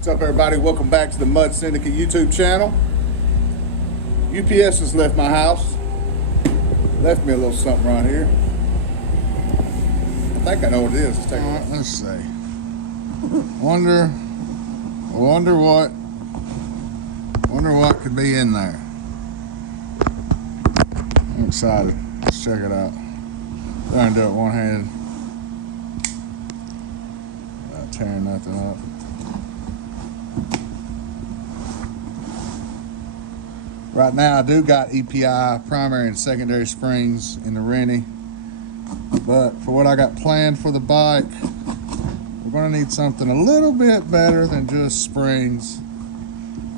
What's up, everybody? Welcome back to the Mud Syndicate YouTube channel. UPS has left my house. Left me a little something right here. I think I know what it is. Let's take a look. Let's see. Wonder what could be in there. I'm excited. Let's check it out. Trying to do it one-handed. Not tearing nothing up. Right now I do got EPI primary and secondary springs in the Rennie, but for what I got planned for the bike, we're going to need something a little bit better than just springs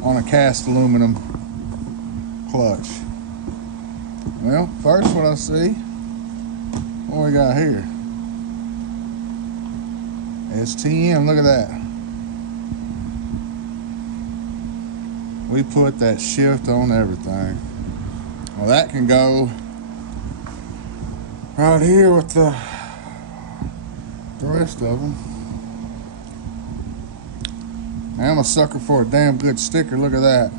on a cast aluminum clutch. Well, first what I see, what we got here? STM, look at that. We put that shift on everything. Well, that can go right here with the rest of them. I'm a sucker for a damn good sticker. Look at that.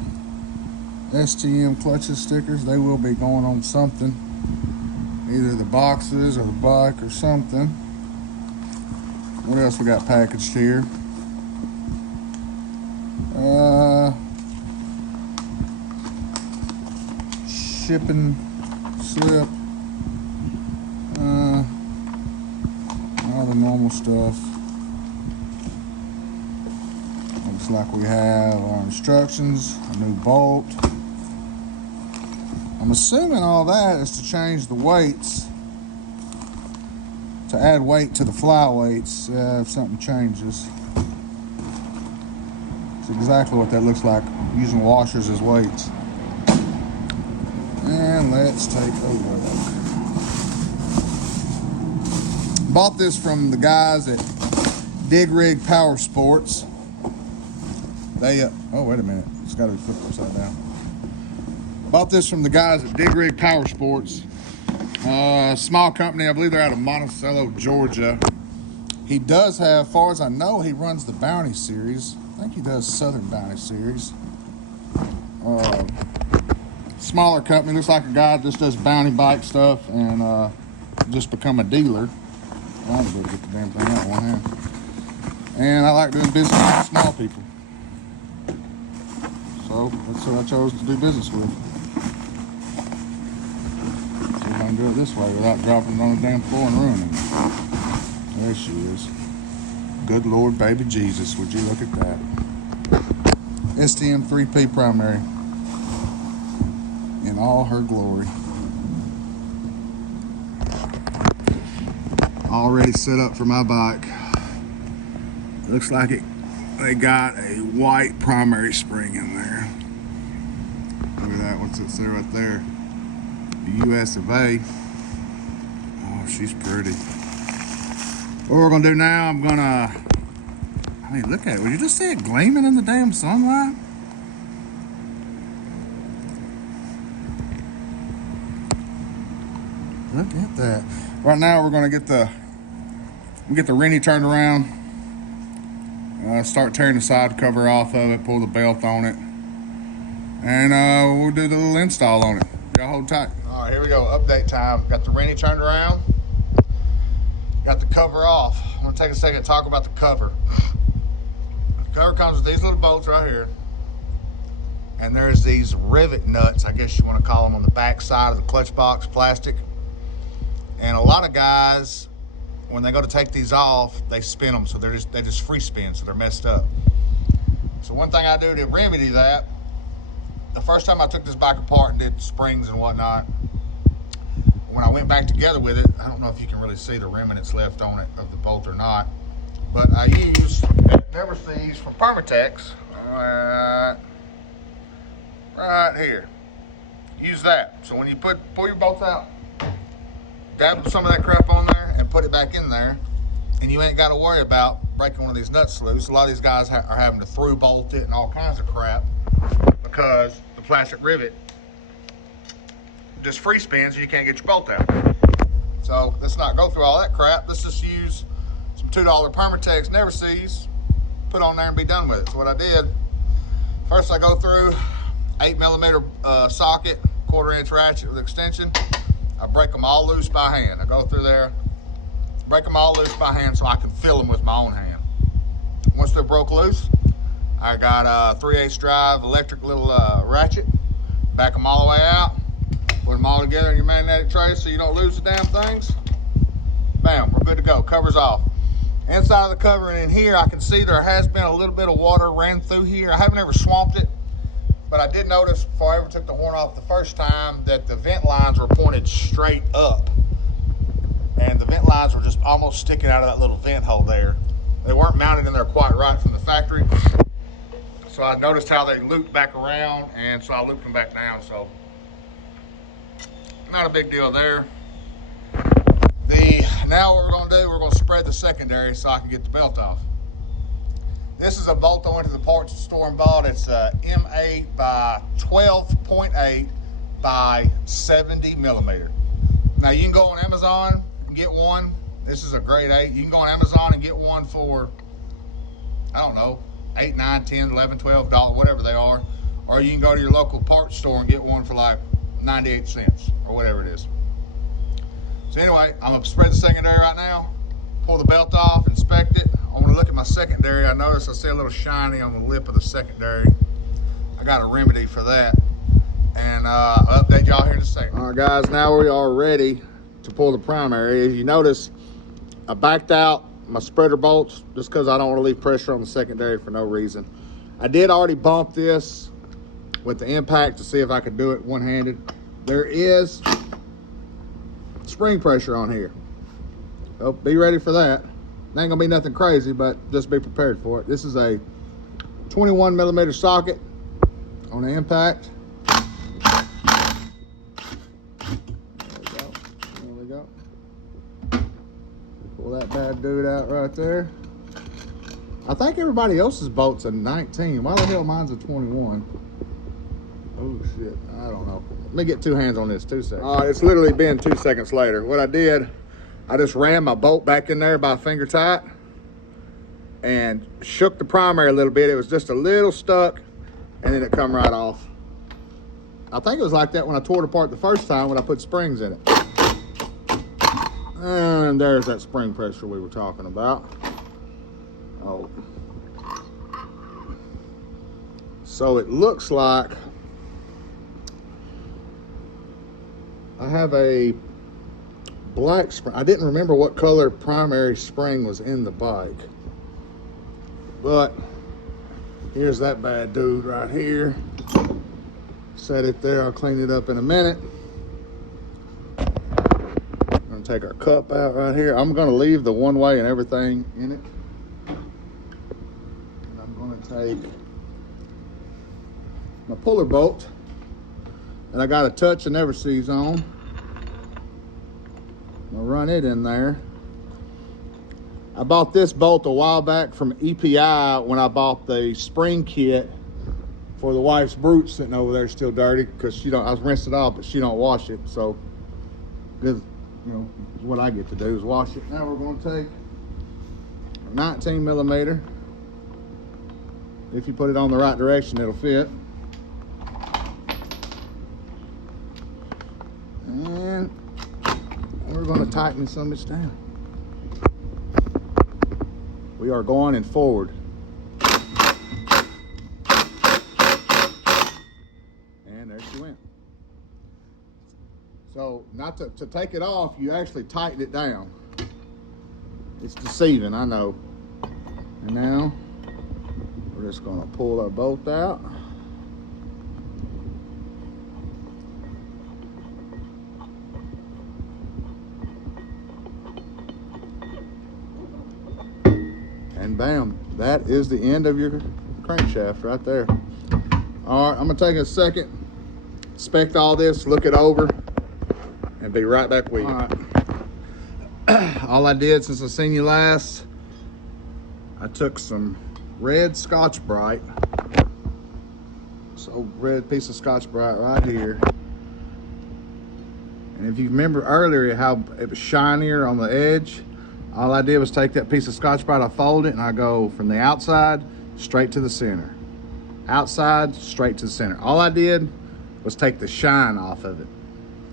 STM clutches stickers. They will be going on something. Either the boxes or the bike or something. What else we got packaged here? Shipping slip, all the normal stuff. Looks like we have our instructions, a new bolt. I'm assuming all that is to change the weights, to add weight to the fly weights if something changes. It's exactly what that looks like, using washers as weights. And let's take a look. Bought this from the guys at Dig Rig Power Sports. They, oh, wait a minute. It's got to be flipped upside down. Bought this from the guys at Dig Rig Power Sports. Small company. I believe they're out of Monticello, Georgia. He does have, as far as I know, he runs the Bounty Series. I think he does Southern Bounty Series. Smaller company, looks like a guy that just does bounty bike stuff and just become a dealer. I'm going to get the damn thing out one hand. And I like doing business with small people. So that's who I chose to do business with. See if I can do it this way without dropping it on the damn floor and ruining it. There she is. Good Lord, baby Jesus, would you look at that. STM 3P primary. In all her glory. Already set up for my bike. Looks like they got a white primary spring in there. Look at that, what's it say right there? The US of A. Oh, she's pretty. What we're gonna do now, look at it. Would you just see it gleaming in the damn sunlight? Look at that. Right now we're going to get the Rennie turned around, start tearing the side cover off of it, pull the belt on it, and we'll do the little install on it. Y'all hold tight. All right, here we go. Update time. Got the Rennie turned around. Got the cover off. I'm going to take a second to talk about the cover. The cover comes with these little bolts right here. And there's these rivet nuts, I guess you want to call them, on the back side of the clutch box, plastic. And a lot of guys, when they go to take these off, they spin them, so they just free spin, so they're messed up. So one thing I do to remedy that, the first time I took this bike apart and did springs and whatnot, when I went back together with it, I don't know if you can really see the remnants left on it of the bolt or not, but I use Never Sees from Permatex right here. Use that. So when you pull your bolts out, dab some of that crap on there and put it back in there, and you ain't got to worry about breaking one of these nuts loose. A lot of these guys are having to through bolt it and all kinds of crap because the plastic rivet just free spins and you can't get your bolt out. So let's not go through all that crap. Let's just use some $2 Permatex Never Sees, put on there and be done with it. So what I did, first I go through 8mm socket, 1/4 inch ratchet with extension. I break them all loose by hand. I go through there, break them all loose by hand so I can fill them with my own hand. Once they're broke loose, I got a 3/8 drive electric little ratchet, back them all the way out, put them all together in your magnetic trace so you don't lose the damn things. Bam, we're good to go, cover's off. Inside of the cover and in here, I can see there has been a little bit of water ran through here. I haven't ever swamped it, but I did notice before I ever took the horn off the first time that the vent lines were pointed straight up. And the vent lines were just almost sticking out of that little vent hole there. They weren't mounted in there quite right from the factory. So I noticed how they looped back around, and so I looped them back down. So not a big deal there. Now what we're gonna do, we're gonna spread the secondary so I can get the belt off. This is a bolt I went to the parts store and bought. It's a M8 by 12.8 by 70mm. Now you can go on Amazon and get one. This is a grade 8. You can go on Amazon and get one for, I don't know, $8, $9, $10, $11, $12, whatever they are. Or you can go to your local parts store and get one for like 98 cents or whatever it is. So anyway, I'm gonna spread the secondary right now, pull the belt off, inspect it. I wanna look at my secondary. I notice I see a little shiny on the lip of the secondary. I got a remedy for that. And I'll update y'all here in a second. All right guys, now we are ready to pull the primary. As you notice, I backed out my spreader bolts just because I don't want to leave pressure on the secondary for no reason. I did already bump this with the impact to see if I could do it one-handed. There is spring pressure on here. So be ready for that. It ain't gonna be nothing crazy, but just be prepared for it. This is a 21mm socket on the impact. There we go. Pull that bad dude out right there. I think everybody else's bolt's a 19. Why the hell mine's a 21? Oh shit, I don't know. Let me get two hands on this, 2 seconds. All right, it's literally been 2 seconds later. What I did, I just ran my bolt back in there by finger tight and shook the primary a little bit. It was just a little stuck and then it come right off. I think it was like that when I tore it apart the first time when I put springs in it. And there's that spring pressure we were talking about. Oh. So it looks like I have a black spring. I didn't remember what color primary spring was in the bike. But here's that bad dude right here. Set it there. I'll clean it up in a minute. I'm gonna take our cup out right here. I'm gonna leave the one way and everything in it. And I'm gonna take my puller bolt that I got a touch and never sees on. I'll run it in there. I bought this bolt a while back from EPI when I bought the spring kit for the wife's brute sitting over there still dirty because she don't. I rinsed it off, but she don't wash it. So, this, you know, what I get to do is wash it. Now we're going to take a 19mm. If you put it on the right direction, it'll fit. And we're going to tighten some of this down. We are going in forward. And there she went. So not to take it off, you actually tighten it down. It's deceiving, I know. And now we're just going to pull our bolt out. And bam, that is the end of your crankshaft right there. All right, I'm gonna take a second, inspect all this, look it over, and be right back with you. All right. All I did since I seen you last, I took some red Scotch-Brite. So red piece of Scotch-Brite right here. And if you remember earlier how it was shinier on the edge, All I did was take that piece of Scotch-Brite, I fold it, and I go from the outside straight to the center. Outside, straight to the center. All I did was take the shine off of it.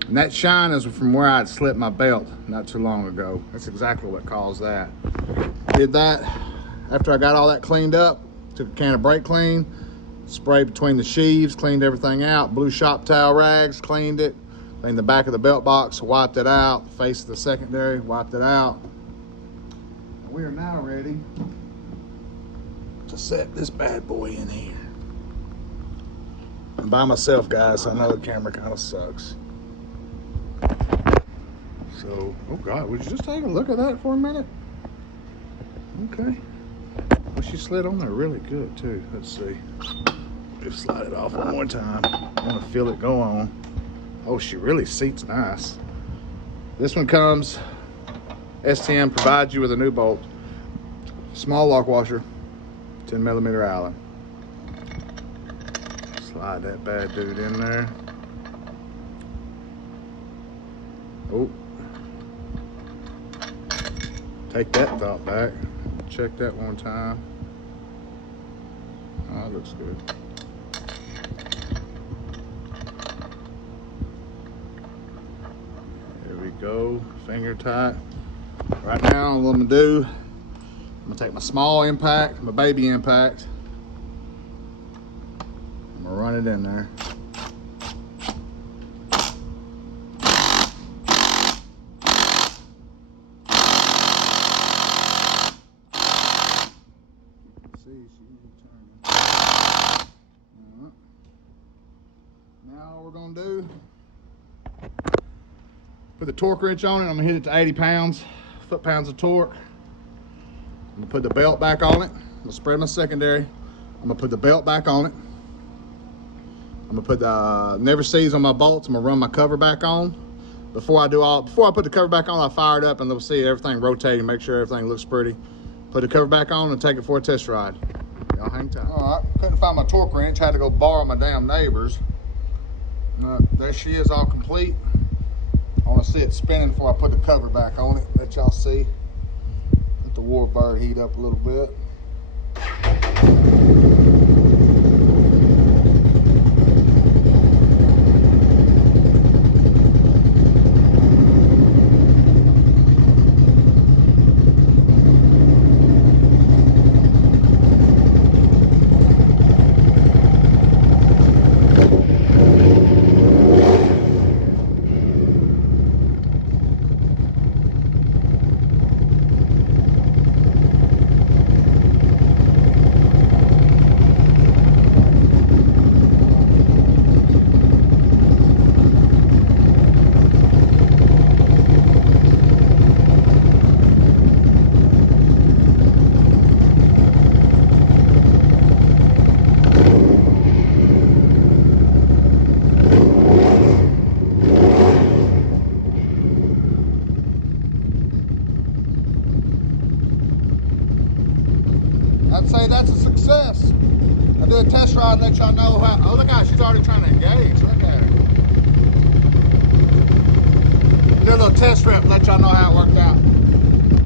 And that shine is from where I'd slipped my belt not too long ago. That's exactly what caused that. Did that after I got all that cleaned up, took a can of brake clean, sprayed between the sheaves, cleaned everything out, blue shop towel rags, cleaned it, cleaned the back of the belt box, wiped it out, the face of the secondary, wiped it out. We are now ready to set this bad boy in here. I'm by myself, guys, so I know the camera kind of sucks. So, oh God, would you just take a look at that for a minute? Okay. Well, she slid on there really good too. Let's see. Just slide it off one more time. I want to feel it go on. Oh, she really seats nice. This one comes, STM provides you with a new bolt. Small lock washer, 10mm Allen. Slide that bad dude in there. Oh. Take that thought back. Check that one time. Oh, that looks good. There we go, finger tight. Right now, what I'm gonna do, I'm gonna take my small impact, my baby impact. I'm gonna run it in there. Now all we're gonna do, put the torque wrench on it. I'm gonna hit it to 80 pounds, foot-pounds of torque. I'm gonna put the belt back on it. I'm gonna spread my secondary. I'm gonna put the belt back on it. I'm gonna put the never seize on my bolts. I'm gonna run my cover back on. Before I put the cover back on, I fire it up and they'll see everything rotating, make sure everything looks pretty. Put the cover back on and take it for a test ride. Y'all hang tight. All right, couldn't find my torque wrench. Had to go borrow my damn neighbor's. There she is, all complete. I want to see it spinning before I put the cover back on it. Let y'all see. Let the Warbird heat up a little bit. I'd say that's a success. I'll do a test ride and let y'all know how. Oh, look how she's already trying to engage. Look at her. Do a little test rip, let y'all know how it worked out.